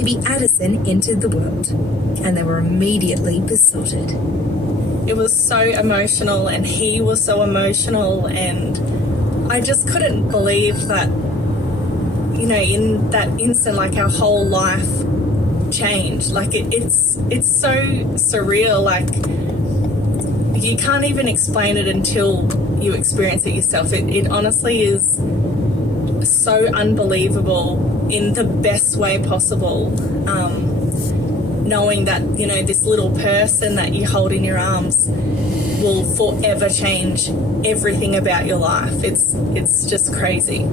Baby Addison entered the world, and they were immediately besotted. It was so emotional, and he was so emotional, and I just couldn't believe that, you know, in that instant, like, our whole life changed. Like, it's so surreal. Like, you can't even explain it until you experience it yourself. It honestly is so unbelievable in the best way possible. Knowing that, you know, this little person that you hold in your arms will forever change everything about your life. It's just crazy.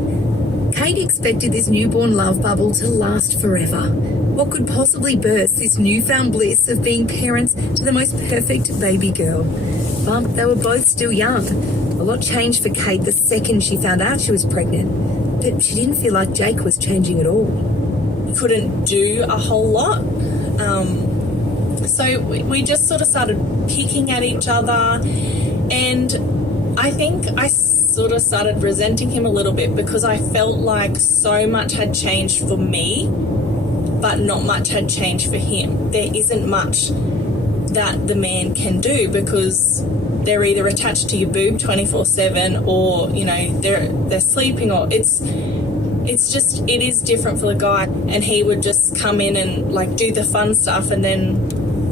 Kate expected this newborn love bubble to last forever. What could possibly burst this newfound bliss of being parents to the most perfect baby girl? But they were both still young. A lot changed for Kate the second she found out she was pregnant, but she didn't feel like Jake was changing at all. Couldn't do a whole lot. So we just sort of started picking at each other, and I think I sort of started resenting him a little bit because I felt like so much had changed for me, but not much had changed for him. There isn't much that the man can do because they're either attached to your boob 24/7, or, you know, they're sleeping, or it is different for the guy. And he would just come in and, like, do the fun stuff and then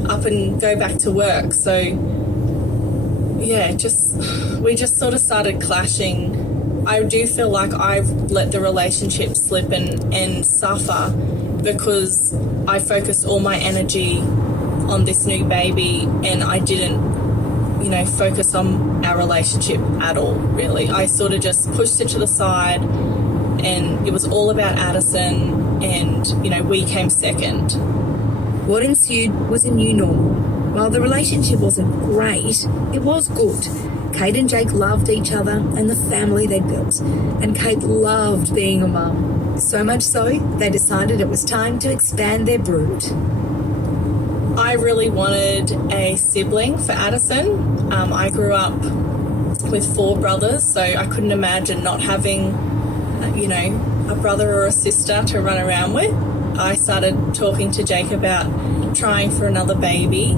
up and go back to work. So yeah, we just sort of started clashing. I do feel like I've let the relationship slip and suffer because I focused all my energy on this new baby, and I didn't, you know, focus on our relationship at all, really. I sort of just pushed it to the side, and it was all about Addison, and, you know, we came second. What ensued was a new normal. While the relationship wasn't great, it was good. Kate and Jake loved each other and the family they'd built, and Kate loved being a mum. So much so, they decided it was time to expand their brood. I really wanted a sibling for Addison. I grew up with 4 brothers, so I couldn't imagine not having, you know, a brother or a sister to run around with. I started talking to Jake about trying for another baby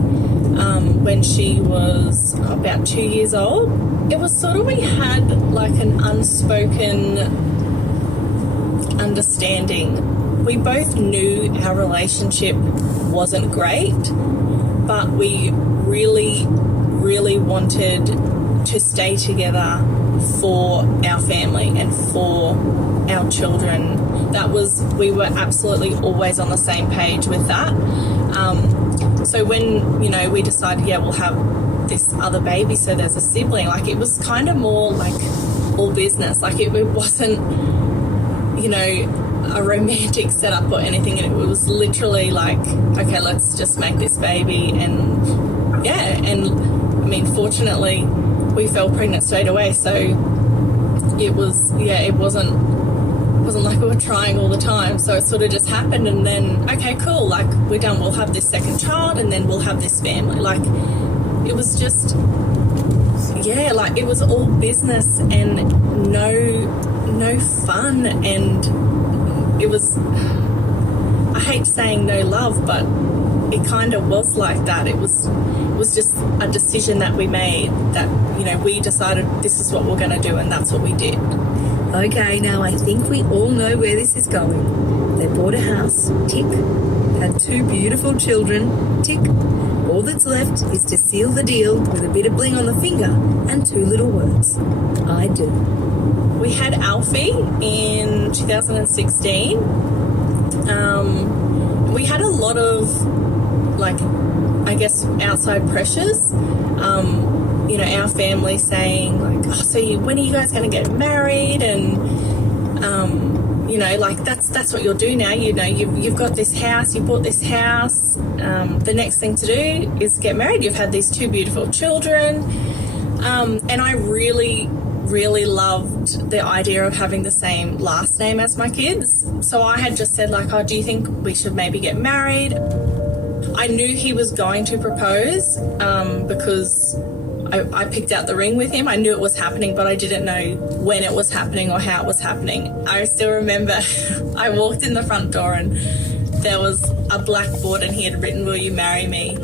when she was about 2 years old. It was sort of, we had like an unspoken understanding. We both knew our relationship wasn't great, but we really, really wanted to stay together for our family and for our children. We were absolutely always on the same page with that. So when, you know, we decided, yeah, we'll have this other baby, so there's a sibling, like, it was kind of more like all business. Like, it wasn't, you know, a romantic setup or anything. It was literally like, okay, let's just make this baby. And yeah, and I mean, fortunately we fell pregnant straight away, so it was, yeah, it wasn't like we were trying all the time. So it sort of just happened, and then, okay, cool, like, we're done, we'll have this second child, and then we'll have this family. Like, it was just, yeah, like, it was all business and no fun, and it was, I hate saying no love, but it kind of was like that. It was just a decision that we made, that, you know, we decided this is what we're going to do, and that's what we did. Okay, now I think we all know where this is going. They bought a house, tick. Had 2 beautiful children, tick. All that's left is to seal the deal with a bit of bling on the finger and 2 little words: I do. We had Alfie in 2016. We had a lot of, like, I guess, outside pressures. You know, our family saying, like, oh, so when are you guys going to get married? And, you know, like, that's what you'll do now. You know, you've got this house, you bought this house. The next thing to do is get married. You've had these 2 beautiful children. And I really, really loved the idea of having the same last name as my kids. So I had just said, like, oh, do you think we should maybe get married? I knew he was going to propose because I picked out the ring with him. I knew it was happening, but I didn't know when it was happening or how it was happening. I still remember I walked in the front door and there was a blackboard and he had written, "Will you marry me?"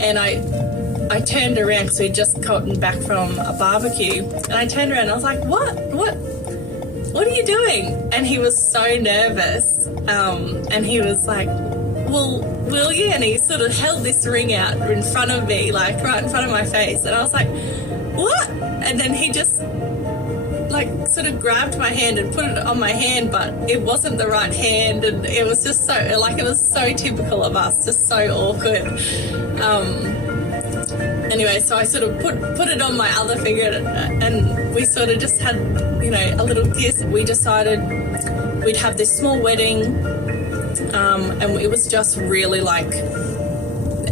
And I turned around because we'd just gotten back from a barbecue, and I turned around and I was like, what are you doing? And he was so nervous, and he was like, "Well, will you?" And he sort of held this ring out in front of me, like right in front of my face, and I was like, "What?" And then he just like sort of grabbed my hand and put it on my hand, but it wasn't the right hand, and it was just so, like, it was so typical of us, just so awkward. Anyway, so I sort of put it on my other finger, and we sort of just had, you know, a little kiss. We decided we'd have this small wedding, and it was just really like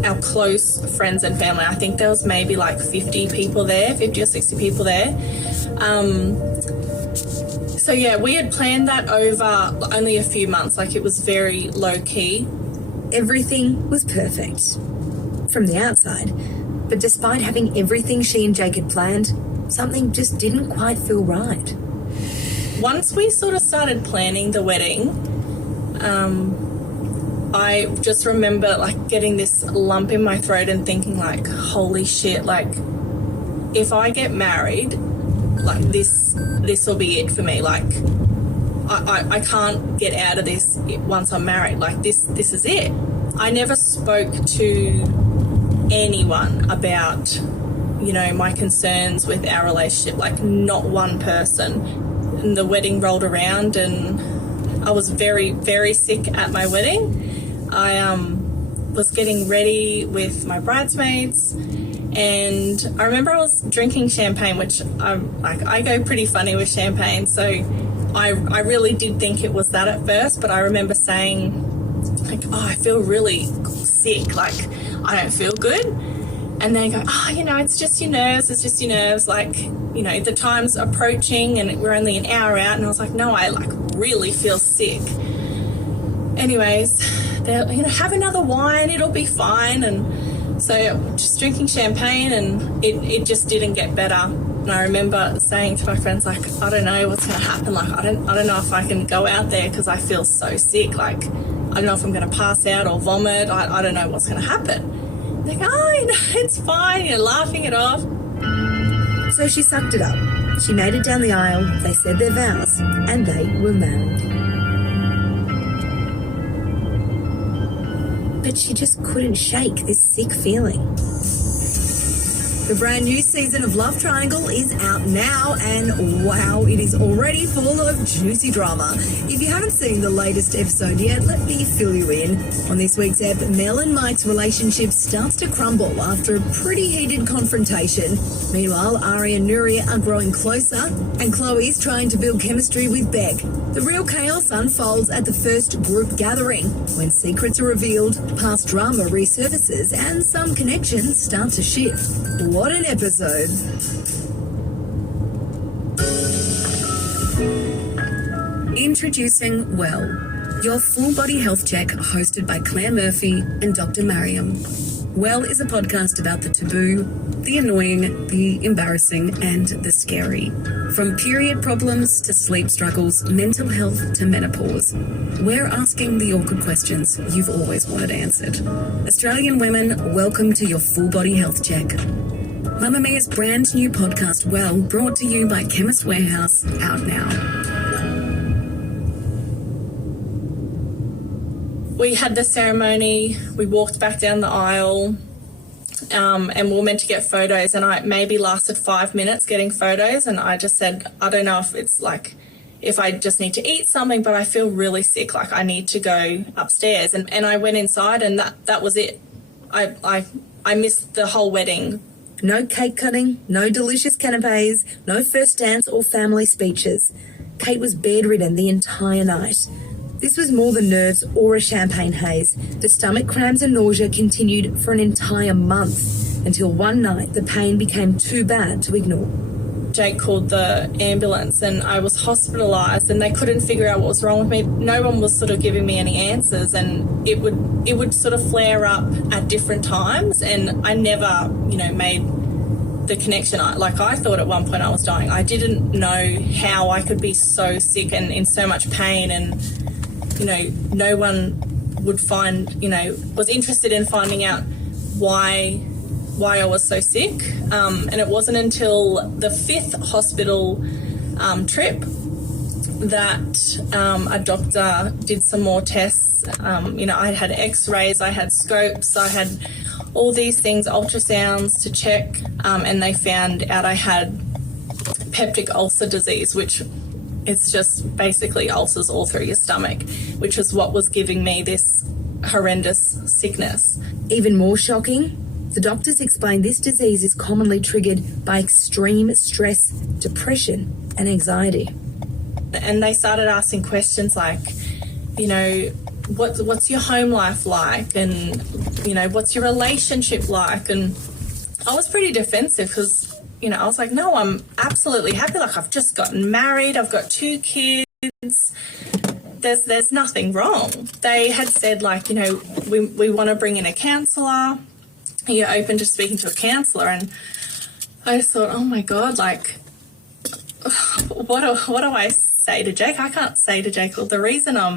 our close friends and family. I think there was maybe like 50 people there, 50 or 60 people there. So yeah, we had planned that over only a few months. Like, it was very low key. Everything was perfect from the outside, but despite having everything she and Jake had planned, something just didn't quite feel right. Once we sort of started planning the wedding, I just remember like getting this lump in my throat and thinking like, holy shit, like if I get married, like this will be it for me. Like I can't get out of this once I'm married. Like this is it. I never spoke to anyone about, you know, my concerns with our relationship, like not one person. And the wedding rolled around and I was very, very sick at my wedding. I was getting ready with my bridesmaids, and I remember I was drinking champagne, which I go pretty funny with champagne, so I really did think it was that at first, but I remember saying like, oh, I feel really sick, like I don't feel good. And they go, oh, you know, it's just your nerves, like, you know, the time's approaching and we're only an hour out. And I was like, no, I like really feel sick. Anyways, they're, you know, have another wine, it'll be fine. And so just drinking champagne, and it just didn't get better. And I remember saying to my friends, like, I don't know what's going to happen. Like, I don't know if I can go out there because I feel so sick. Like, I don't know if I'm going to pass out or vomit. I don't know what's going to happen. They go, oh, you know, it's fine. You're laughing it off. So she sucked it up. She made it down the aisle. They said their vows, and they were married. But she just couldn't shake this sick feeling. The brand new season of Love Triangle is out now, and wow, it is already full of juicy drama. If you haven't seen the latest episode yet, let me fill you in. On this week's ep, Mel and Mike's relationship starts to crumble after a pretty heated confrontation. Meanwhile, Ari and Nuria are growing closer, and Chloe's trying to build chemistry with Beck. The real chaos unfolds at the first group gathering, when secrets are revealed, past drama resurfaces, and some connections start to shift. What an episode. Introducing Well, your full body health check hosted by Claire Murphy and Dr. Mariam. Well is a podcast about the taboo, the annoying, the embarrassing, and the scary. From period problems to sleep struggles, mental health to menopause. We're asking the awkward questions you've always wanted answered. Australian women, welcome to your full body health check. Mamma Mia's brand new podcast, Well, brought to you by Chemist Warehouse, out now. We had the ceremony, we walked back down the aisle, and we were meant to get photos, and I maybe lasted 5 minutes getting photos, and I just said, I don't know if it's like, if I just need to eat something, but I feel really sick, like I need to go upstairs. And I went inside, and that was it. I missed the whole wedding. No cake cutting, no delicious canapes, no first dance or family speeches. Kate was bedridden the entire night. This was more than nerves or a champagne haze. The stomach cramps and nausea continued for an entire month, until one night the pain became too bad to ignore. Jake called the ambulance and I was hospitalised, and they couldn't figure out what was wrong with me. No one was sort of giving me any answers, and it would sort of flare up at different times, and I never, you know, made the connection. I thought at one point I was dying. I didn't know how I could be so sick and in so much pain, and, you know, no one would find, was interested in finding out why I was so sick. And it wasn't until the 5th hospital trip that a doctor did some more tests. I had x-rays, I had scopes, I had all these things, ultrasounds to check, and they found out I had peptic ulcer disease, which it's just basically ulcers all through your stomach, which is what was giving me this horrendous sickness. Even more shocking, the doctors explained this disease is commonly triggered by extreme stress, depression and anxiety. And they started asking questions like, what's your home life like? And, what's your relationship like? And I was pretty defensive because, I was like, no, I'm absolutely happy. Like, I've just gotten married. I've got 2 kids. There's nothing wrong. They had said, like, we want to bring in a counsellor. You're open to speaking to a counsellor. And I just thought, oh my God, like, what do I say to Jake? I can't say to Jake, well, the reason I'm